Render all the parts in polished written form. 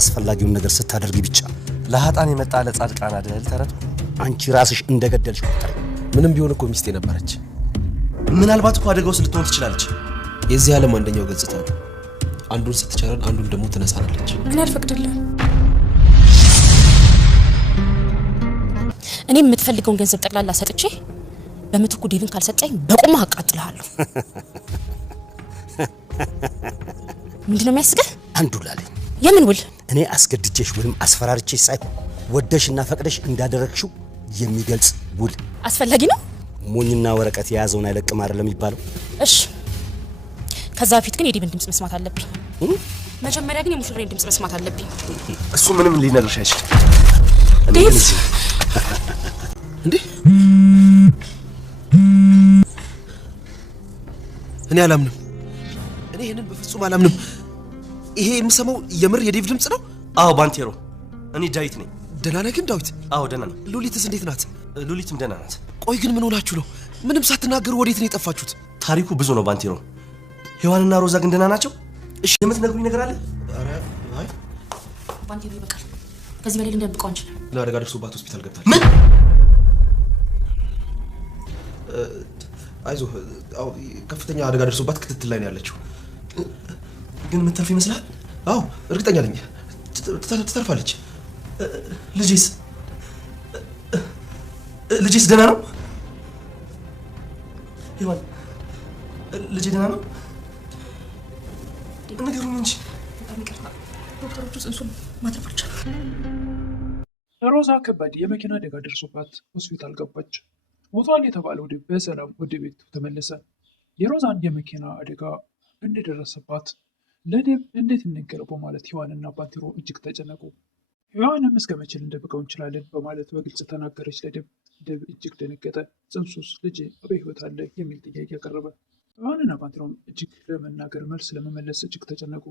አስፈላጊውን ነገር ስታደርጊ ብቻ ለሀጣን የመጣ ለጻድቃን አይደል ተረቱ። አንቺ ራስሽ እንደገደልሽ ቆጠሪ። ምንም ቢሆን እኮ ሚስቴ ነበረች። ምናልባት እኮ አደጋው ልትሆን ትችላለች። የዚህ ዓለም አንደኛው ገጽታ ነው። አንዱን ስትቸረን አንዱን ደግሞ ትነሳናለች። ግን አልፈቅድልህም። እኔ የምትፈልገውን ገንዘብ ጠቅላላ ሰጥቼ በምትኩ ዴቭን ካልሰጠኝ በቁማ አቃጥልሃለሁ። ምንድነው የሚያስገህ? አንዱ ላለኝ የምን ውል? እኔ አስገድጄሽ ወይም አስፈራርቼሽ ሳይሆን ወደሽና ፈቅደሽ እንዳደረግሽው የሚገልጽ ውል። አስፈላጊ ነው። ሞኝና ወረቀት የያዘውን አይለቅም አይደለም የሚባለው? እሺ፣ ከዛ በፊት ግን የዴቭን ድምጽ መስማት አለብኝ። መጀመሪያ ግን የሙሽራዬን ድምጽ መስማት አለብኝ። እሱ ምንም ሊነግርሽ አይችልም። ዴቭ እንዴ! እኔ አላምንም። እኔ ይሄንን በፍጹም አላምንም። ይሄ የምሰማው የምር የዴቭ ድምጽ ነው? አዎ ባንቴሮ፣ እኔ ዳዊት ነኝ። ደህና ነህ ግን ዳዊት? አዎ ደህና ነኝ። ሉሊትስ እንዴት ናት? ሉሊትም ደህና ናት። ቆይ ግን ምን ሆናችሁ ነው? ምንም ሳትናገሩ ወዴት ነው የጠፋችሁት? ታሪኩ ብዙ ነው ባንቴሮ። ሔዋንና ሮዛ ግን ደህና ናቸው? እሺ የምትነግሩኝ ነገር አለ? አይ ባንቴሮ ይበቃል። ከዚህ በላይ ልንደብቀው አንችልም። ለአደጋ ደርሶባት ሆስፒታል ገብታለች። ምን? አይዞህ፣ አዎ ከፍተኛ አደጋ ደርሶባት ክትትል ላይ ነው ያለችው። ግን የምትተርፍ ይመስላል? አዎ እርግጠኛ ነኝ ትተርፋለች። ልጄስ ደህና ነው? ሔዋን ልጄ ደህና ነው? ንገሩኝ እንጂ። ዶክተሮቹ ጽንሱን ማትረፍ አልቻሉም። ሮዛ ከባድ የመኪና አደጋ ደርሶባት ሆስፒታል ገባች። ሞቷል የተባለው ዴቭ በሰላም ወደ ቤቱ ተመለሰ። የሮዛን የመኪና አደጋ እንደደረሰባት ለዴቭ እንዴት እንንገረው በማለት ሔዋንና ባንቴሮ እጅግ ተጨነቁ። ሔዋንም እስከ መቼ ልንደብቀው እንችላለን በማለት በግልጽ ተናገረች ለዴቭ። ዴቭ እጅግ ደነገጠ። ጽንሱስ ልጄ በሕይወት አለ የሚል ጥያቄ ያቀረበ። ሔዋንና ባንቴሮም እጅግ ለመናገር መልስ ለመመለስ እጅግ ተጨነቁ።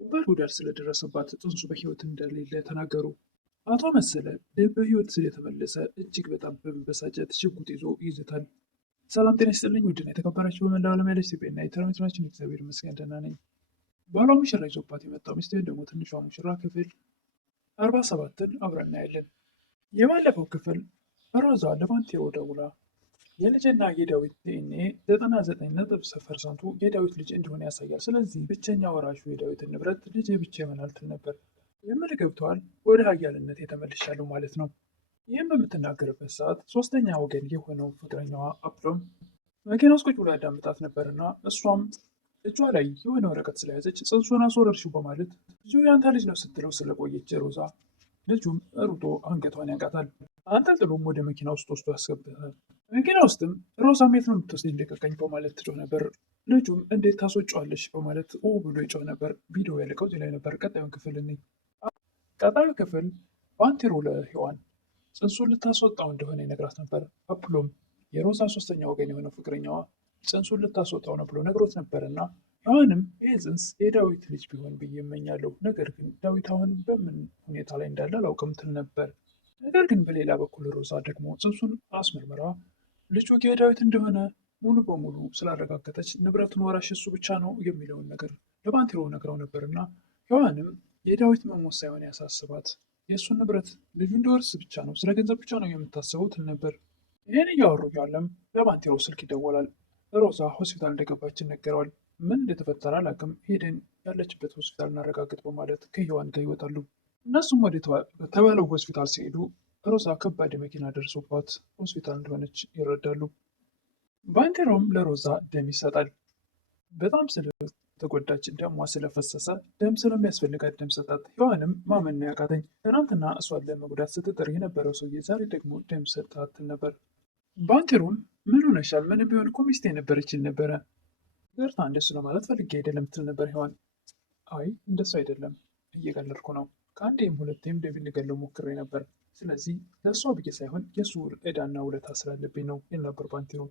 ከባድ ጉዳት ስለደረሰባት ጽንሱ በሕይወት እንደሌለ ተናገሩ። አቶ መሰለ ዴቭ በሕይወት ስለተመለሰ እጅግ በጣም በመበሳጨት ሽጉጥ ይዞ ይይዙታል። ሰላም ጤና ይስጥልኝ ውድና የተከበራችሁ በመላው ዓለም ያለች ኢትዮጵያና ኢንተርኔታችን እግዚአብሔር ይመስገን ደህና ነኝ። ባሏ ሙሽራ ይዞባት የመጣው ሚስቴን ደግሞ ትንሿ ሙሽራ ክፍል 47ን አብረን እናያለን። የባለፈው ክፍል ሮዛ ለባንቴሮ ደውላ የልጅና የዳዊት ዲኤንኤ 99.9% የዳዊት ልጅ እንደሆነ ያሳያል። ስለዚህ ብቸኛ ወራሹ የዳዊትን ንብረት ልጅ ብቻ ይሆናል ትል ነበር። የምር ገብተዋል። ወደ ሀያልነት የተመልሻለሁ ማለት ነው። ይህም በምትናገርበት ሰዓት ሶስተኛ ወገን የሆነው ፍቅረኛዋ አፕሎም መኪና ውስጥ ቁጭ ብሎ ያዳምጣት ነበርና እሷም እጇ ላይ የሆነ ወረቀት ስለያዘች ጽንሱን አስወረድሽው በማለት ልጁ ያንተ ልጅ ነው ስትለው ስለቆየች ሮዛ ልጁም ሩጦ አንገቷን ያንቃታል። አንጠልጥሎም ወደ መኪና ውስጥ ወስዶ ያስገብታል። መኪና ውስጥም ሮዛ የት ነው የምትወስደኝ ልቀቀኝ በማለት ትጮህ ነበር። ልጁም እንዴት ታስወጫዋለሽ በማለት ብሎ ይጮህ ነበር። ቪዲዮ ያለቀው እዚህ ላይ ነበር። ቀጣዩን ክፍል እንይ። ቀጣዩ ክፍል ባንቴሮ ለሔዋን ጽንሱን ልታስወጣው እንደሆነ ይነግራት ነበር። አፕሎም የሮዛ ሶስተኛ ወገን የሆነው ፍቅረኛዋ ጽንሱን ልታስወጣው ነው ብሎ ነግሮት ነበርና ሔዋንም ይህ ጽንስ የዳዊት ልጅ ቢሆን ብዬ እመኛለሁ፣ ነገር ግን ዳዊት አሁን በምን ሁኔታ ላይ እንዳለ አላውቅም ትል ነበር። ነገር ግን በሌላ በኩል ሮዛ ደግሞ ጽንሱን አስመርምራ ልጁ የዳዊት እንደሆነ ሙሉ በሙሉ ስላረጋገጠች ንብረቱን ወራሽ እሱ ብቻ ነው የሚለውን ነገር ለባንቴሮ ነግረው ነበርና ሔዋንም የዳዊት መሞት ሳይሆን ያሳስባት የእሱን ንብረት ልጁ እንዲወርስ ብቻ ነው፣ ስለ ገንዘብ ብቻ ነው የምታስበው ትል ነበር። ይህን እያወሩ ያለም ለባንቴሮ ስልክ ይደወላል። ሮዛ ሆስፒታል እንደገባች ይነገረዋል። ምን እንደተፈጠረ አላውቅም፣ ሄደን ያለችበት ሆስፒታል እናረጋግጥ በማለት ከሔዋን ጋር ይወጣሉ። እነሱም ወደ ተባለው ሆስፒታል ሲሄዱ ሮዛ ከባድ መኪና ደርሶባት ሆስፒታል እንደሆነች ይረዳሉ። ባንቴሮም ለሮዛ ደም ይሰጣል። በጣም ስለተጎዳች ደሟ ስለፈሰሰ ደም ስለሚያስፈልጋት ደም ሰጣት። ሔዋንም ማመን ያቃተኝ ትናንትና እሷን ለመጉዳት ስትጥር የነበረው ሰውዬ ዛሬ ደግሞ ደም ሰጣት ነበር። ባንቴሮም ምን ሆነሻል? ምንም ቢሆን እኮ ሚስቴ ነበረችን ነበረ። ገርታ እንደሱ ለማለት ፈልጌ አይደለም ትል ነበር ሔዋን። አይ እንደሱ አይደለም፣ እየቀለድኩ ነው። ከአንዴም ሁለቴም ዴቭን ልገለው ሞክሬ ነበር። ስለዚህ ለእሷ ብዬ ሳይሆን የእሱ ዕዳና ውለታ ስላለብኝ ነው ይል ነበር ባንቴሮ።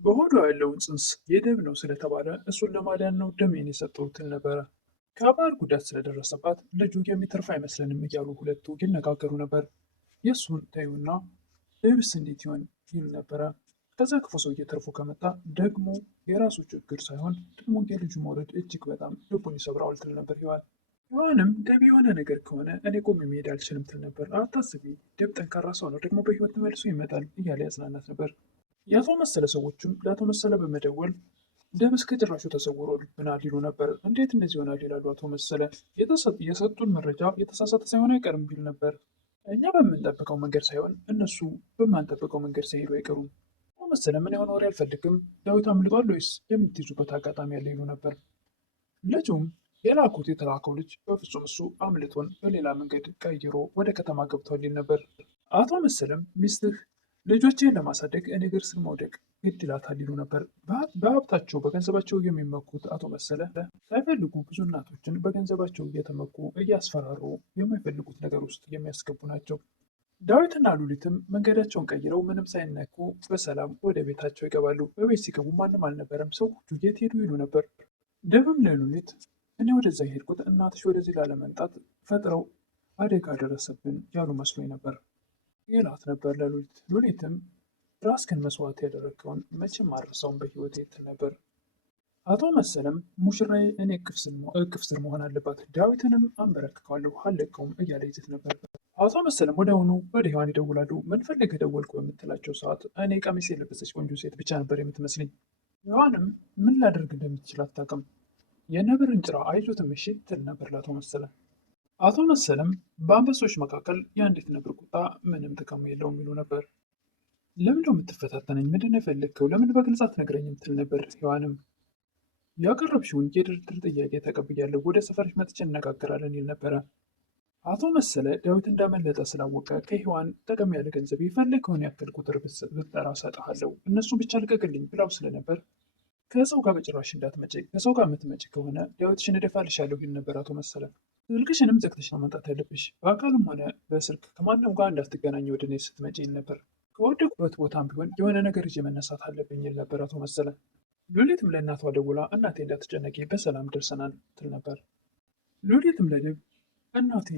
በሆዷ ያለውን ጽንስ የዴቭ ነው ስለተባለ እሱን ለማዳን ነው ደሜን የሰጠሁት ትል ነበረ። ከባድ ጉዳት ስለደረሰባት ልጁ የሚተርፍ አይመስለንም እያሉ ሁለቱ ይነጋገሩ ነበር። የእሱን ተዩና ዴቭስ እንዴት ይሆን ይል ነበረ። ከዛ ክፉ ሰውዬ ተርፎ ከመጣ ደግሞ የራሱ ችግር ሳይሆን ደግሞ የልጁ መውለድ እጅግ በጣም ልቡን ይሰብረዋል ትል ነበር ሔዋን። ሔዋንም ደብ የሆነ ነገር ከሆነ እኔ ቆሜ መሄድ አልችልም ትል ነበር። አታስቢ፣ ደብ ጠንካራ ሰው ነው፣ ደግሞ በህይወት ተመልሶ ይመጣል እያለ ያጽናናት ነበር። የአቶ መሰለ ሰዎችም ለአቶ መሰለ በመደወል ደብ እስከ ጭራሹ ተሰውሮብናል ይሉ ነበር። እንዴት እንደዚህ ይሆናል ይላሉ አቶ መሰለ። የሰጡን መረጃ የተሳሳተ ሳይሆን አይቀርም ቢል ነበር። እኛ በምንጠብቀው መንገድ ሳይሆን እነሱ በማንጠብቀው መንገድ ሳይሄዱ አይቀሩም። አቶ መሰለ ምን የሆነ ወሬ አልፈልግም፣ ዳዊት አምልጧል ወይስ የምትይዙበት አጋጣሚ ያለ ይሉ ነበር። ልጁም የተላከው ልጅ በፍጹም እሱ አምልጦን በሌላ መንገድ ቀይሮ ወደ ከተማ ገብቷል ይል ነበር። አቶ መሰለም ሚስትህ ልጆቼን ለማሳደግ እኔ እግር ስር መውደቅ ግድ ይላታል ይሉ ነበር። በሀብታቸው በገንዘባቸው የሚመኩት አቶ መሰለ ሳይፈልጉ ብዙ እናቶችን በገንዘባቸው እየተመኩ እያስፈራሩ የማይፈልጉት ነገር ውስጥ የሚያስገቡ ናቸው። ዳዊትና ሉሊትም መንገዳቸውን ቀይረው ምንም ሳይነኩ በሰላም ወደ ቤታቸው ይገባሉ። በቤት ሲገቡ ማንም አልነበረም። ሰዎቹ የት ሄዱ ይሉ ነበር። ደብም ለሉሊት እኔ ወደዛ የሄድኩት እናትሽ ወደዚህ ላለመምጣት ፈጥረው አደጋ ደረሰብን ያሉ መስሎኝ ነበር ይላት ነበር ለሉሊት። ሉሊትም ራስህን መስዋዕት ያደረግከውን መቼም አልረሳውም በህይወቴ ትል ነበር። አቶ መሰለም ሙሽራዬ እኔ እቅፍ ስር መሆን አለባት፣ ዳዊትንም አንበረክከዋለሁ አልለቀውም እያለ ይዝት ነበር። አቶ መሰለም ወዲያውኑ ወደ ሔዋን ይደውላሉ። ምን ፈልገህ ደወልኩ በምትላቸው ሰዓት እኔ ቀሚስ የለበሰች ቆንጆ ሴት ብቻ ነበር የምትመስለኝ። ሔዋንም ምን ላደርግ እንደምትችል አታውቅም። የነብርን ጭራ አይዞትም እሺ ትል ነበር ለአቶ መሰለ። አቶ መሰለም በአንበሶች መካከል የአንዲት ነብር ቁጣ ምንም ጥቅም የለውም ይሉ ነበር። ለምን ነው የምትፈታተነኝ? ምንድን ነው የፈለግከው? ለምን በግልጽ አትነግረኝም? ትል ነበር ሔዋንም። ያቀረብሽውን የድርድር ጥያቄ ተቀብያለሁ፣ ወደ ሰፈርሽ መጥቼ እነጋገራለን ይል ነበረ። አቶ መሰለ ዳዊት እንዳመለጠ ስላወቀ ከሔዋን ጠቀም ያለ ገንዘብ የፈለግከውን ያክል ቁጥር ብትጠራ እሰጥሃለሁ፣ እነሱ ብቻ ልቀቅልኝ ብላው ስለነበር ከሰው ጋር በጭራሽ እንዳትመጪ፣ ከሰው ጋር የምትመጪ ከሆነ ዳዊትሽን እደፋልሻለሁ ይል ነበር አቶ መሰለ። ስልክሽንም ዘግተሽ ነው መምጣት ያለብሽ፣ በአካልም ሆነ በስልክ ከማንም ጋር እንዳትገናኝ ወደ እኔ ስትመጪ ይል ነበር። ከወደቁበት ቦታም ቢሆን የሆነ ነገር ይዤ መነሳት አለብኝ ይል ነበር አቶ መሰለ። ሉሊትም ለእናቷ ደውላ እናቴ እንዳትጨነቂ በሰላም ደርሰናል ትል ነበር። ሉሊትም ለልብ እናቴ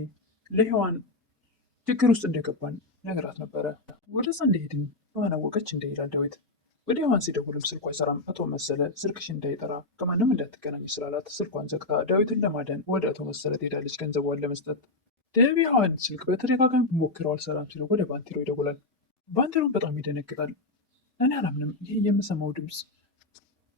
ለሔዋን ችግር ውስጥ እንደገባን ነገራት ነበረ። ወደዛ እንደሄድን ሔዋን አወቀች እንደ ይላል ዳዊት። ወደ ሔዋን ሲደውልም ስልኳ አይሰራም። አቶ መሰለ ስልክሽ እንዳይጠራ ከማንም እንዳትገናኝ ስላላት ስልኳን ዘግታ ዳዊትን ለማዳን ወደ አቶ መሰለ ትሄዳለች ገንዘቧን ለመስጠት። ደብ ሔዋን ስልክ በተደጋጋሚ ሞክረው አልሰራም ሲለው ወደ ባንቴሮ ይደውላል። ባንቴሮን በጣም ይደነግጣል። እኔ አላምንም፣ ይህ የምሰማው ድምፅ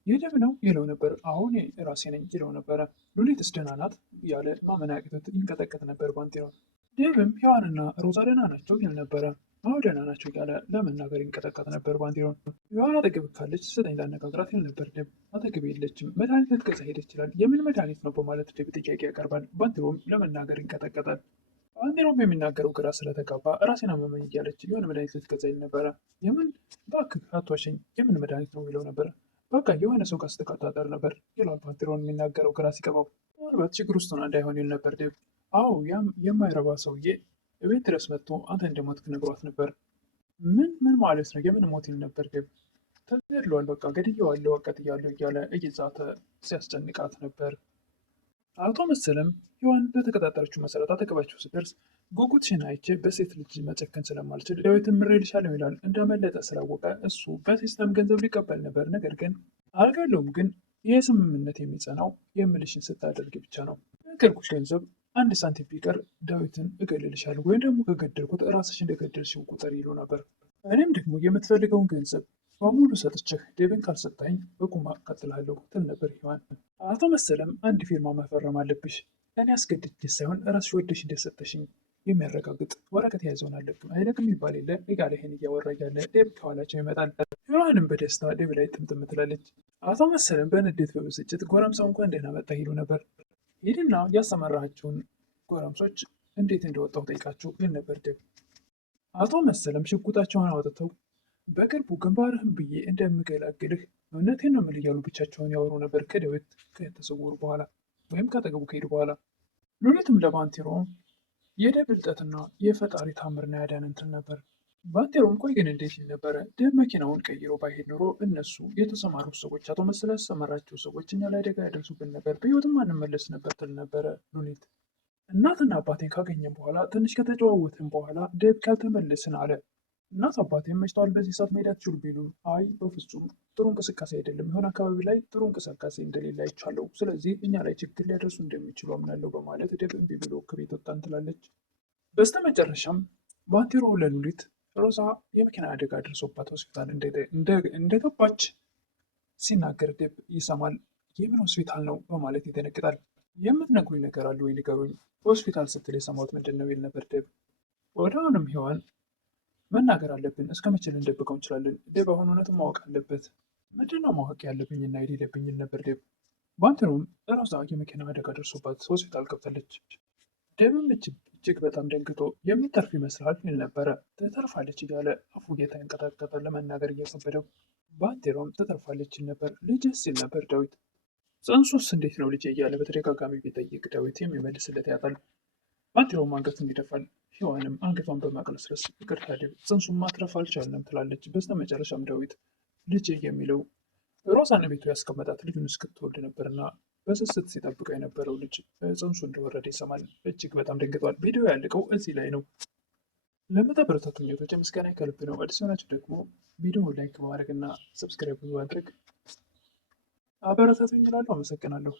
የደብ ነው ይለው ነበር። አሁን ራሴ ነኝ ይለው ነበረ። ሉሊትስ ደህና ናት እያለ ማመን አቅቶት ይንቀጠቀጥ ነበር ባንቴሮን። ደብም ሔዋንና ሮዛ ደህና ናቸው ይል ነበረ። አዎ ደህና ናቸው እያለ ለመናገር ይንቀጠቀጥ ነበር ባንቴሮን። ሔዋን አጠገብ ካለች ስጠኝ ላነጋግራት ይል ነበር ደብ። አጠገብ የለችም፣ መድኃኒት ልትገዛ ሄደች ይችላል። የምን መድኃኒት ነው በማለት ደብ ጥያቄ ያቀርባል። ባንቴሮም ለመናገር ይንቀጠቀጣል። ባንቴሮም የሚናገረው ግራ ስለተጋባ ራሴን አመመኝ እያለች የሆነ መድኃኒት ልትገዛ ይል ነበረ። የምን እባክህ አትዋሸኝ፣ የምን መድኃኒት ነው ይለው ነበረ። በቃ የሆነ ሰው ጋር ስትቀጣጠር ነበር ይላል ባንቴሮን የሚናገረው ግራ ሲገባው። ምናልባት ችግር ውስጥ ሆና እንዳይሆን ይል ነበር ደብ። አዎ ያም የማይረባ ሰውዬ እቤት ድረስ መጥቶ አንተ እንደሞትክ ነግሯት ነበር። ምን ማለት ነው? የምን ሞት ይል ነበር ደብ። ተገድሏል፣ በቃ ገድዬዋለሁ፣ አቃጥያለሁ እያለ እየዛተ ሲያስጨንቃት ነበር። አቶ መሰለም ሔዋን በተቀጣጠረችው መሰረት አጠገባቸው ስትደርስ ጉጉትሽን አይቼ በሴት ልጅ መጨከን ስለማልችል ዳዊትን ምሬልሻለሁ ይላል። እንዳመለጠ ስላወቀ እሱ በሲስተም ገንዘብ ሊቀበል ነበር። ነገር ግን አልገለውም፣ ግን ይህ ስምምነት የሚጸናው የምልሽን ስታደርግ ብቻ ነው። ነገርኩሽ ገንዘብ አንድ ሳንቲም ቢቀር ዳዊትን እገልልሻለሁ ወይም ደግሞ ከገደልኩት ራስሽ እንደገደልሽው ቁጥር ይሉ ነበር። እኔም ደግሞ የምትፈልገውን ገንዘብ በሙሉ ሰጥቼህ ደብን ካልሰጣኝ በቁም አቃጥልሃለሁ ትል ነበር ሔዋን። አቶ መሰለም አንድ ፊርማ መፈረም አለብሽ፣ እኔ አስገድጄ ሳይሆን ራስሽ ወደሽ እንደሰጠሽኝ የሚያረጋግጥ ወረቀት የያዘውን አለብን አይለቅም ይባል የለ እያለ ይህን እያወራ ያለ ደብ ከኋላቸው ይመጣል። ሔዋንም በደስታ ደብ ላይ ጥምጥም ትላለች። አቶ መሰለም በንዴት በብስጭት ጎረምሳው እንኳን ደህና መጣ ይሉ ነበር። ሂድና ያሰማራቸውን ጎረምሶች እንዴት እንደወጣው ጠይቃቸው ይል ነበር ደብ። አቶ መሰለም ሽጉጣቸውን አውጥተው በቅርቡ ግንባርህን ብዬ እንደምገላግልህ እውነቴን ነው የምልህ እያሉ ብቻቸውን ያወሩ ነበር ከዳዊት ከተሰወሩ በኋላ ወይም ካጠገቡ ከሄዱ በኋላ። ሉሊትም ለባንቴሮ የደብ ብልጠትና የፈጣሪ ታምርና ያዳን እንትን ነበር። ባንቴሮም ቆይ ግን እንዴት ይል ነበረ። ደብ መኪናውን ቀይሮ ባይሄድ ኖሮ እነሱ የተሰማሩ ሰዎች አቶ መሰለ ያሰማራቸው ሰዎች እኛ ላይ አደጋ ያደርሱብን ነበር፣ በሕይወትም አንመለስ ነበር ትል ነበረ ሉሊት። እናትና አባቴን ካገኘን በኋላ ትንሽ ከተጨዋወትን በኋላ ደብ ካልተመለስን አለ እናት አባቴ መችተዋል፣ በዚህ ሰዓት መሄድ አትችሉ ቢሉ አይ በፍጹም ጥሩ እንቅስቃሴ አይደለም፣ የሆነ አካባቢ ላይ ጥሩ እንቅስቃሴ እንደሌለ አይቻለሁ፣ ስለዚህ እኛ ላይ ችግር ሊያደርሱ እንደሚችሉ አምናለሁ በማለት ደብ እምቢ ብሎ ከቤት ወጣን ትላለች። በስተመጨረሻም ባንቴሮ ለሉሊት ሮዛ የመኪና አደጋ ደርሶባት ሆስፒታል እንደገባች ሲናገር ደብ ይሰማል። የምን ሆስፒታል ነው በማለት ይደነግጣል። የምትነግሩኝ ነገር አለ ወይ ንገሩኝ፣ ሆስፒታል ስትል የሰማሁት ምንድን ነው ይል ነበር ደብ። ወደ አሁንም ሔዋን መናገር አለብን፣ እስከ መቼ ልንደብቀው እንችላለን? ደብ አሁን እውነቱን ማወቅ አለበት። ምንድን ነው ማወቅ ያለብኝና የሌለብኝ ይል ነበር ደብ። ባንቴሮም ሮዛ የመኪና አደጋ ደርሶባት ሆስፒታል ገብታለች። ደብም እጅግ በጣም ደንግጦ የምትተርፍ ይመስላል ይል ነበረ። ትተርፋለች እያለ አፉ እየተንቀጠቀጠ ለመናገር እየከበደው፣ ባንቴሮም ትተርፋለች ይል ነበር። ልጅስ ሲል ነበር ዳዊት። ጽንሱስ እንዴት ነው ልጅ እያለ በተደጋጋሚ ቢጠይቅ ዳዊት የሚመልስለት ያጣል። ባንቴሮም አንገቱን ይደፋል። ሔዋንም አንገቷን በማቅለስለስ ይቅርታ ደብ፣ ጽንሱን ማትረፍ አልቻልንም ትላለች። በስተመጨረሻም ዳዊት ልጅ የሚለው ሮዛን ቤቱ ያስቀመጣት ልጁን እስክትወልድ ነበርና በስስት ሲጠብቀው የነበረው ልጅ ጽንሱ እንደወረደ ይሰማል። እጅግ በጣም ደንግጧል። ቪዲዮ ያለቀው እዚህ ላይ ነው። ለምታበረታቱኝ እህቶቼ ምስጋና ከልብ ነው። አዲስ የሆናችሁ ደግሞ ቪዲዮ ላይክ በማድረግ እና ሰብስክራይብ በማድረግ አበረታቱኝ እላለሁ። አመሰግናለሁ።